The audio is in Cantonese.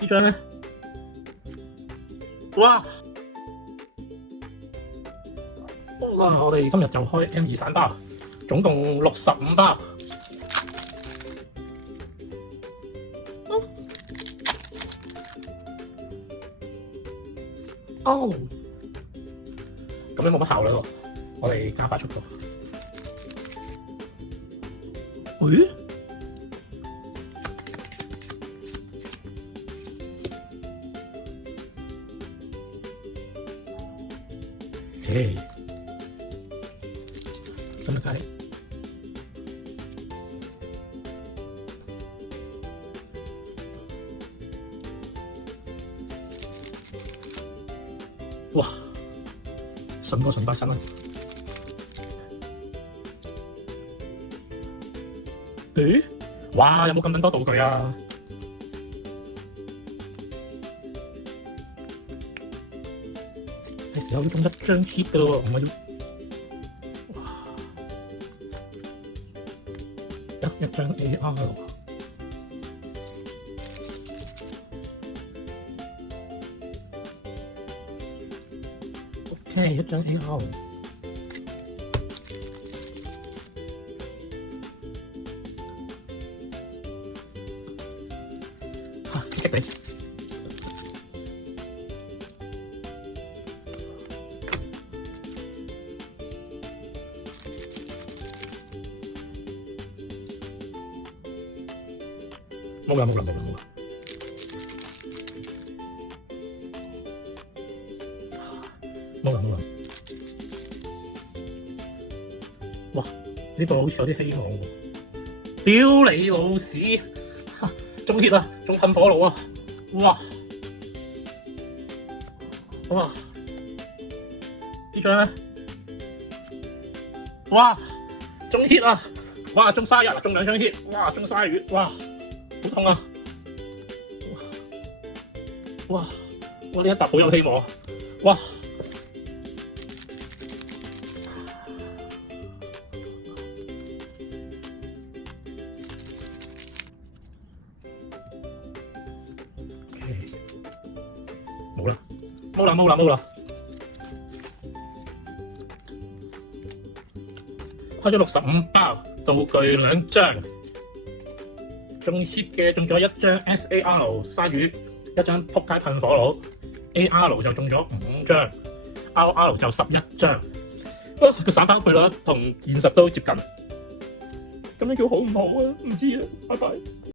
呢張咧，哇！哇！我哋今日就開 M2散包，總共65包。哦，咁樣冇乜效率喎，我哋加快速度。咦？OK， 真係計。哇！順波順巴真啊！誒？哇！有冇咁多道具啊？係時候要用一張 kit 㗎咯喎，唔係要一張 AR。OK， 一張 AR。嚇，激你！冇啦。哇！呢個好似有啲希望喎。屌你老屎！中血啊，中噴火爐啊！哇！哇！呢張咧，哇！中血啊！哇！中鯊魚啊，中2張血！哇！中鯊魚！哇！好痛啊！哇！我呢一沓好有希望啊！哇！OK， 冇啦！開咗65包，道具2張，中 hit 嘅中咗1張 SAR 鯊魚，1張撲街噴火爐 ，AR 就中咗5張 ，RR 就11張。個散包倍率同現實都接近，咁樣叫好唔好啊？唔知啊，拜拜。